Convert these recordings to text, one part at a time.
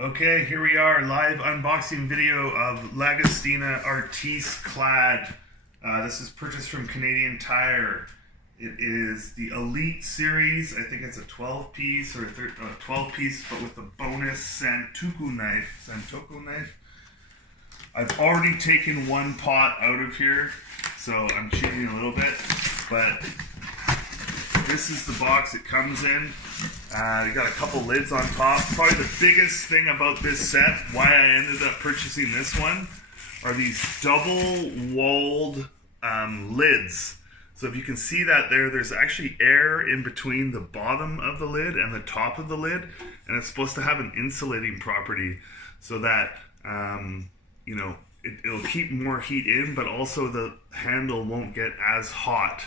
Okay, here we are, live unboxing video of Lagostina Artiste Clad. This is purchased from Canadian Tire. It is the Elite Series. I think it's a 12-piece or 12-piece, but with the bonus Santoku knife. I've already taken one pot out of here, so I'm cheating a little bit, but this is the box it comes in. You got a couple lids on top. Probably the biggest thing about this set, why I ended up purchasing this one, are these double-walled lids. So if you can see that there's actually air in between the bottom of the lid and the top of the lid, and it's supposed to have an insulating property so that it'll keep more heat in, but also the handle won't get as hot.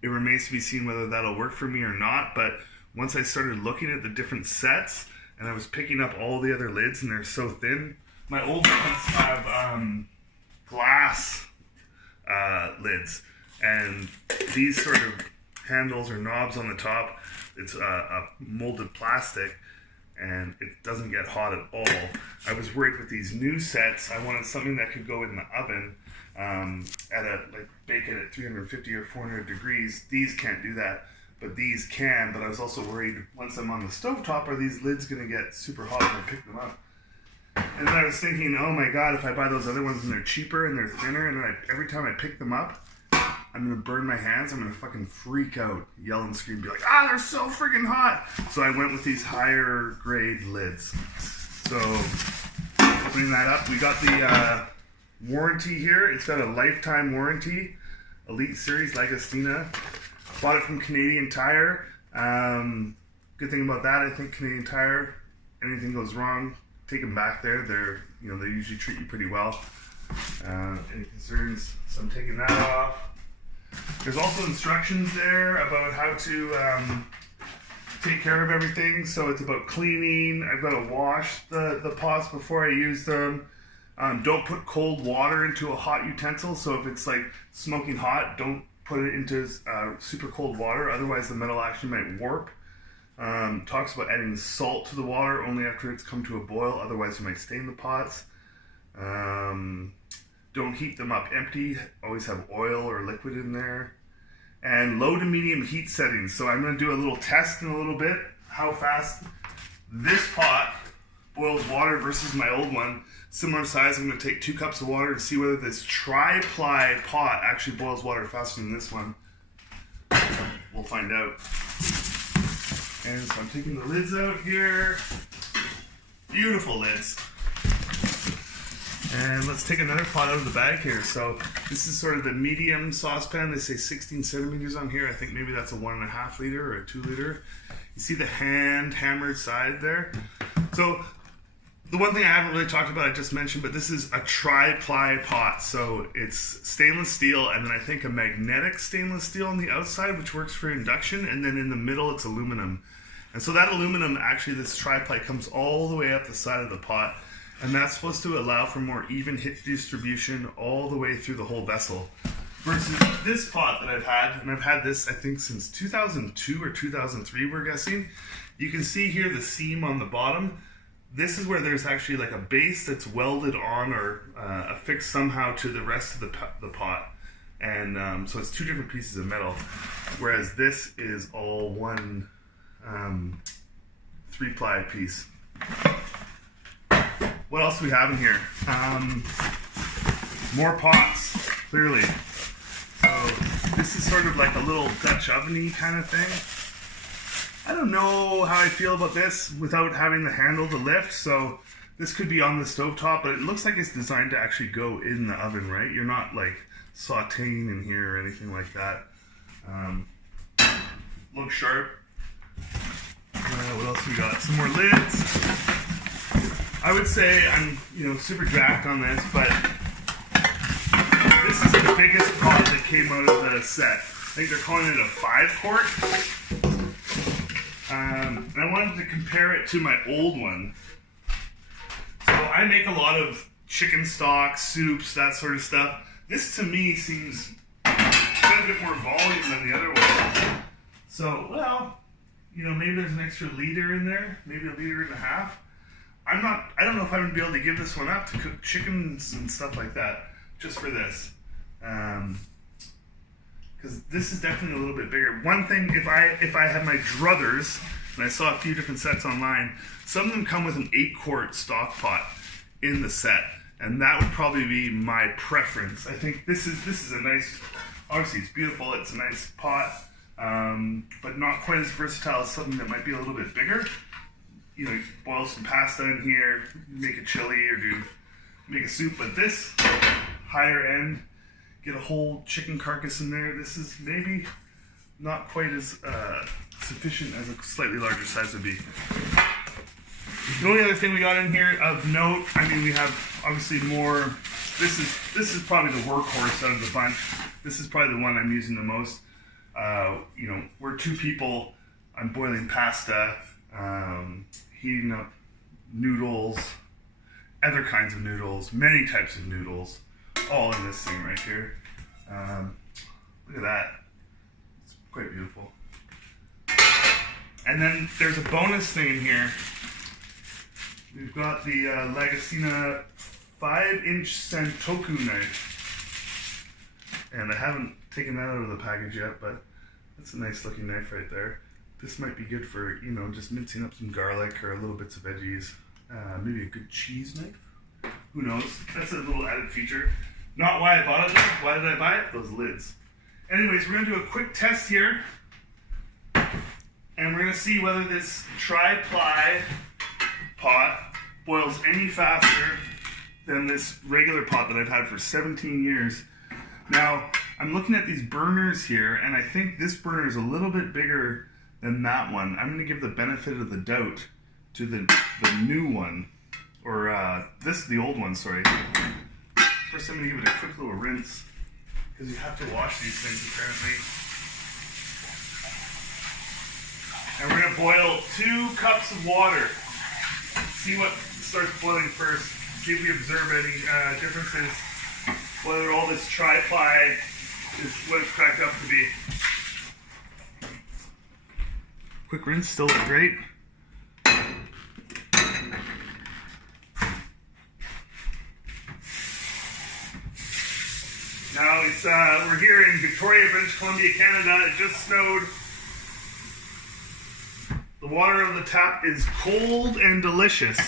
It remains to be seen whether that'll work for me or not, but once I started looking at the different sets and I was picking up all the other lids and they're so thin, my old ones have glass lids, and these sort of handles or knobs on the top, it's a molded plastic and it doesn't get hot at all. I was worried with these new sets, I wanted something that could go in the oven bake it at 350 or 400 degrees. These can't do that, but these can. But I was also worried once I'm on the stovetop, are these lids gonna get super hot when I pick them up? And then I was thinking, oh my god, if I buy those other ones and they're cheaper and they're thinner, and then every time I pick them up, I'm gonna burn my hands. I'm gonna fucking freak out, yell and scream, be like, they're so freaking hot. So I went with these higher grade lids. So opening that up, we got the warranty here. It's got a lifetime warranty. Elite Series Lagostina. Bought it from Canadian Tire. Good thing about that, I think Canadian Tire, anything goes wrong, take them back there. They usually treat you pretty well. Any concerns? So I'm taking that off. There's also instructions there about how to take care of everything. So it's about cleaning. I've got to wash the pots before I use them. Don't put cold water into a hot utensil. So if it's like smoking hot, don't put it into super cold water. Otherwise the metal actually might warp. Talks about adding salt to the water only after it's come to a boil. Otherwise you might stain the pots. Don't heat them up empty. Always have oil or liquid in there. And low to medium heat settings. So I'm going to do a little test in a little bit. How fast this pot boils water versus my old one. Similar size. I'm going to take 2 cups of water and see whether this tri-ply pot actually boils water faster than this one. We'll find out. And so I'm taking the lids out here. Beautiful lids. And let's take another pot out of the bag here. So this is sort of the medium saucepan. They say 16 centimeters on here. I think maybe that's a 1.5 liter or a 2 liter. You see the hammered side there? So the one thing I haven't really talked about, I just mentioned, but this is a tri-ply pot. So it's stainless steel, and then I think a magnetic stainless steel on the outside, which works for induction, and then in the middle it's aluminum. And so that aluminum, actually this tri-ply comes all the way up the side of the pot, and that's supposed to allow for more even heat distribution all the way through the whole vessel. Versus this pot that I've had, and I've had this I think since 2002 or 2003 we're guessing. You can see here the seam on the bottom. This is where there's actually like a base that's welded on or affixed somehow to the rest of the pot. And so it's 2 different pieces of metal. Whereas this is all one 3-ply piece. What else do we have in here? More pots, clearly. So this is sort of like a little Dutch oven-y kind of thing. I don't know how I feel about this without having the handle to lift. So this could be on the stovetop, but it looks like it's designed to actually go in the oven, right? You're not like sauteing in here or anything like that. Looks sharp. What else we got? Some more lids. I would say I'm, super jacked on this, but this is the biggest pot that came out of the set. I think they're calling it a 5-quart. And I wanted to compare it to my old one. So I make a lot of chicken stock, soups, that sort of stuff. This to me seems a bit more volume than the other one. So, well, maybe there's an extra liter in there, maybe 1.5 liters. I don't know if I'm gonna be able to give this one up to cook chickens and stuff like that, just for this. Because this is definitely a little bit bigger. One thing, if I had my druthers, and I saw a few different sets online, some of them come with an 8-quart stock pot in the set, and that would probably be my preference. I think this is a nice, obviously it's beautiful, it's a nice pot, but not quite as versatile as something that might be a little bit bigger. You know, boil some pasta in here, make a chili, or make a soup. But this higher end, get a whole chicken carcass in there. This is maybe not quite as sufficient as a slightly larger size would be. The only other thing we got in here of note, I mean, we have obviously more. This is probably the workhorse out of the bunch. This is probably the one I'm using the most. You know, we're 2 people. I'm boiling pasta, heating up noodles, other kinds of noodles, many types of noodles, all in this thing right here. Look at that. It's quite beautiful. And then there's a bonus thing in here. We've got the Lagostina 5-inch Santoku knife. And I haven't taken that out of the package yet, but that's a nice looking knife right there. This might be good for, you know, just mincing up some garlic or little bits of veggies. Maybe a good cheese knife. Who knows? That's a little added feature. Not why I bought it though. Why did I buy it? Those lids. Anyways, we're going to do a quick test here. And we're going to see whether this tri-ply pot boils any faster than this regular pot that I've had for 17 years. Now, I'm looking at these burners here, and I think this burner is a little bit bigger than that one. I'm going to give the benefit of the doubt to the new one, or the old one, sorry. First, I'm going to give it a quick little rinse, because you have to wash these things apparently. And we're going to boil 2 cups of water. See what starts boiling first. See if we observe any differences. Whether all this tri-ply is what it's cracked up to be. Quick rinse, still looks great. Now it's we're here in Victoria, British Columbia, Canada. It just snowed. The water of the tap is cold and delicious.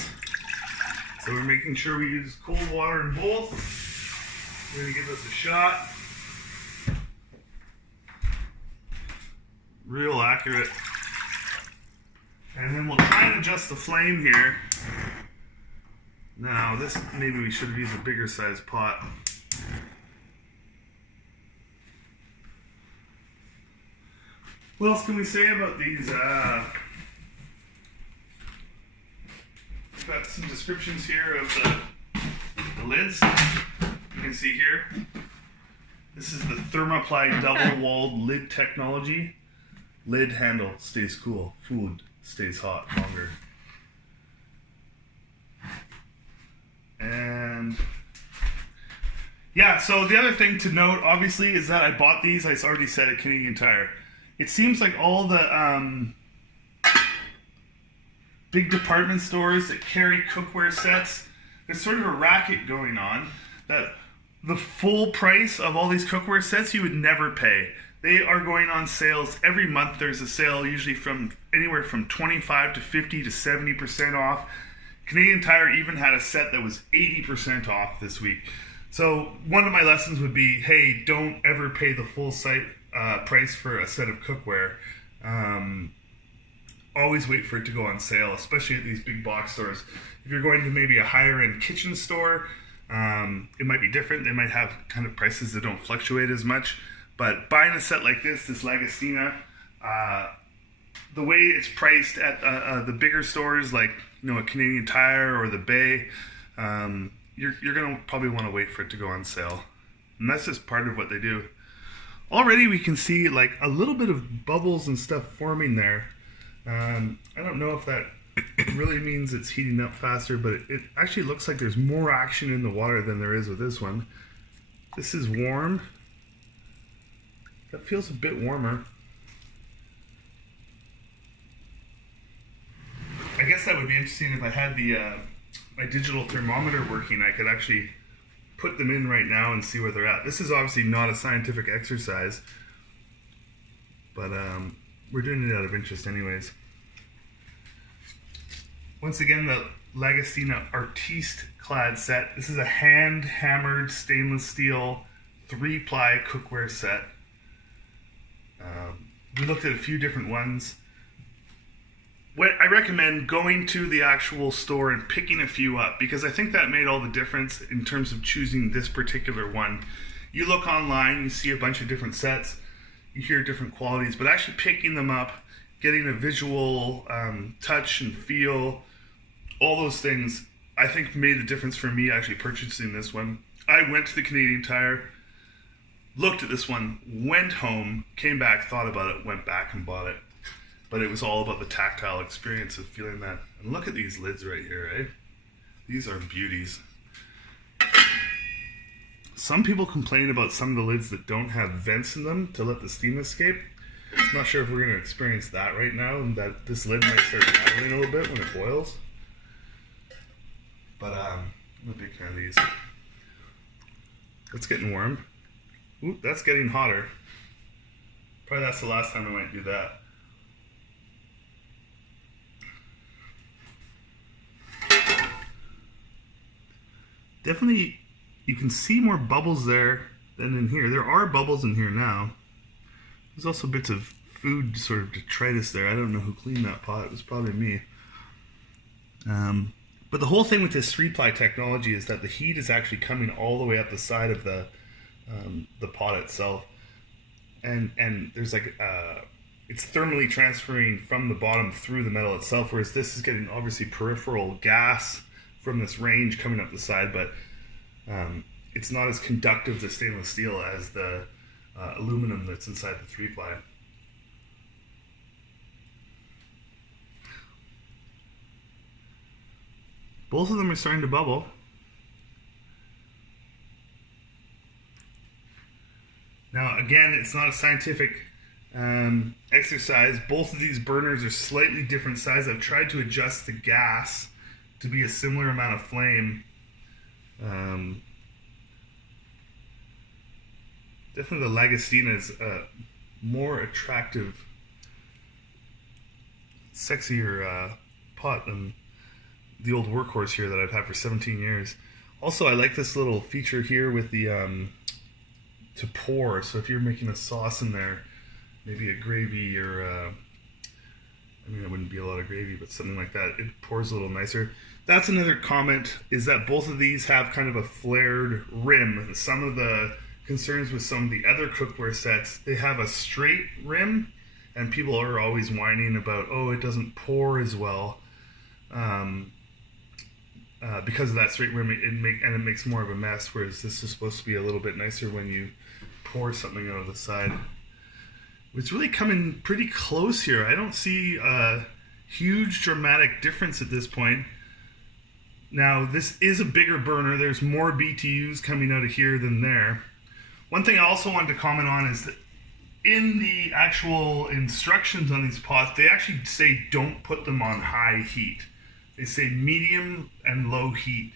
So we're making sure we use cold water in both. We're gonna give this a shot. Real accurate. And then we'll try and adjust the flame here. Now this, maybe we should have used a bigger size pot. What else can we say about these? We've got some descriptions here of the lids. You can see here. This is the Thermoply double-walled lid technology. Lid handle stays cool. Food stays hot longer. And yeah, so the other thing to note, obviously, is that I bought these, I already said, at Canadian Tire. It seems like all the big department stores that carry cookware sets, there's sort of a racket going on that the full price of all these cookware sets you would never pay. They are going on sales every month. There's a sale usually from anywhere from 25 to 50 to 70% off. Canadian Tire even had a set that was 80% off this week. So one of my lessons would be, hey, don't ever pay the full site price for a set of cookware. Always wait for it to go on sale, especially at these big box stores. If you're going to maybe a higher end kitchen store, it might be different. They might have kind of prices that don't fluctuate as much. But buying a set like this Lagostina, the way it's priced at the bigger stores like, you know, a Canadian Tire or the Bay, you're going to probably want to wait for it to go on sale. And that's just part of what they do. Already we can see like a little bit of bubbles and stuff forming there. I don't know if that really means it's heating up faster, but it actually looks like there's more action in the water than there is with this one. This is warm. That feels a bit warmer. I guess that would be interesting if I had the my digital thermometer working. I could actually put them in right now and see where they're at. This is obviously not a scientific exercise, but we're doing it out of interest anyways. Once again, the Lagostina Artiste Clad set. This is a hand-hammered stainless steel 3-ply cookware set. We looked at a few different ones. I recommend going to the actual store and picking a few up, because I think that made all the difference in terms of choosing this particular one. You look online, you see a bunch of different sets, you hear different qualities, but actually picking them up, getting a visual touch and feel, all those things, I think made the difference for me actually purchasing this one. I went to the Canadian Tire, looked at this one, went home, came back, thought about it, went back and bought it. But it was all about the tactile experience of feeling that. And look at these lids right here, eh? These are beauties. Some people complain about some of the lids that don't have vents in them to let the steam escape. I'm not sure if we're going to experience that right now, and that this lid might start rattling a little bit when it boils. But I'm a big fan of these. That's getting warm. Ooh, that's getting hotter. Probably that's the last time I might do that. Definitely, you can see more bubbles there than in here. There are bubbles in here now. There's also bits of food sort of detritus there. I don't know who cleaned that pot. It was probably me. But the whole thing with this 3-ply technology is that the heat is actually coming all the way up the side of the pot itself. And there's like, it's thermally transferring from the bottom through the metal itself, whereas this is getting obviously peripheral gas from this range coming up the side, but it's not as conductive to stainless steel as the aluminum that's inside the 3-ply. Both of them are starting to bubble. Now again, it's not a scientific exercise. Both of these burners are slightly different size. I've tried to adjust the gas to be a similar amount of flame. Definitely the Lagostina is a more attractive, sexier pot than the old workhorse here that I've had for 17 years. Also, I like this little feature here with the to pour. So if you're making a sauce in there, maybe a gravy or I mean, it wouldn't be a lot of gravy, but something like that, it pours a little nicer. That's another comment, is that both of these have kind of a flared rim. Some of the concerns with some of the other cookware sets, they have a straight rim, and people are always whining about, oh, it doesn't pour as well. Because of that straight rim, it makes more of a mess, whereas this is supposed to be a little bit nicer when you pour something out of the side. It's really coming pretty close here. I don't see a huge dramatic difference at this point. Now, this is a bigger burner. There's more BTUs coming out of here than there. One thing I also wanted to comment on is that in the actual instructions on these pots, they actually say don't put them on high heat. They say medium and low heat,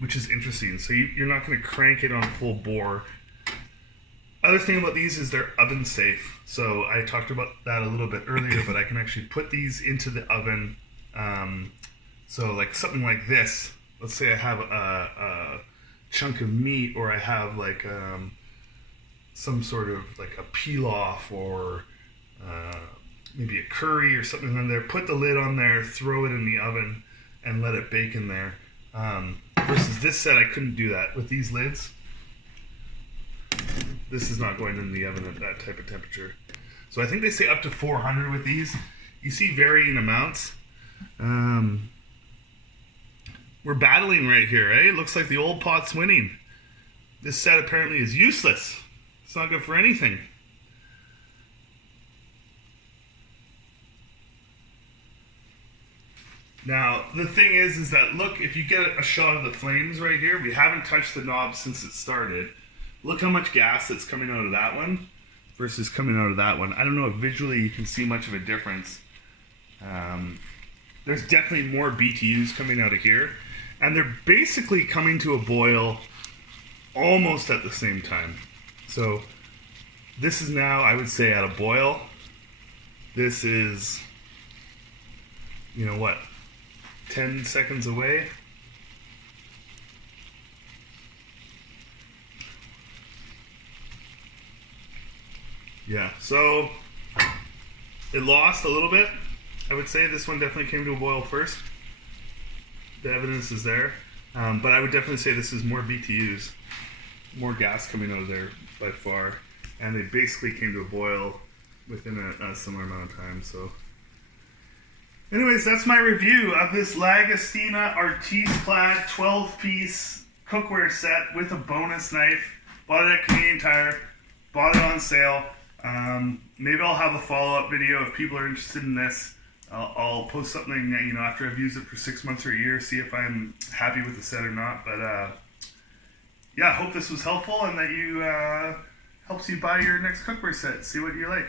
which is interesting. So you're not going to crank it on full bore. Other thing about these is they're oven safe. So I talked about that a little bit earlier, but I can actually put these into the oven. So like something like this, let's say I have a chunk of meat, or I have like some sort of like a pilaf, or maybe a curry or something in there, put the lid on there, throw it in the oven, and let it bake in there. Versus this set, I couldn't do that. With these lids, this is not going in the oven at that type of temperature. So I think they say up to 400 with these. You see varying amounts. We're battling right here, eh? It looks like the old pot's winning. This set apparently is useless. It's not good for anything. Now, the thing is that, look, if you get a shot of the flames right here, we haven't touched the knob since it started. Look how much gas that's coming out of that one versus coming out of that one. I don't know if visually you can see much of a difference. there's definitely more BTUs coming out of here. And they're basically coming to a boil almost at the same time. So this is now, I would say, at a boil. This is, you know what, 10 seconds away. Yeah, so it lost a little bit. I would say this one definitely came to a boil first. The evidence is there. But I would definitely say this is more BTUs, more gas coming out of there by far. And they basically came to a boil within a similar amount of time. So anyways, that's my review of this Lagostina Artiste Clad 12-piece cookware set with a bonus knife. Bought it at Canadian Tire. Bought it on sale. Maybe I'll have a follow-up video if people are interested in this. I'll post something, you know, after I've used it for 6 months or a year, see if I'm happy with the set or not. But yeah, I hope this was helpful and that you helps you buy your next cookware set. See what you like.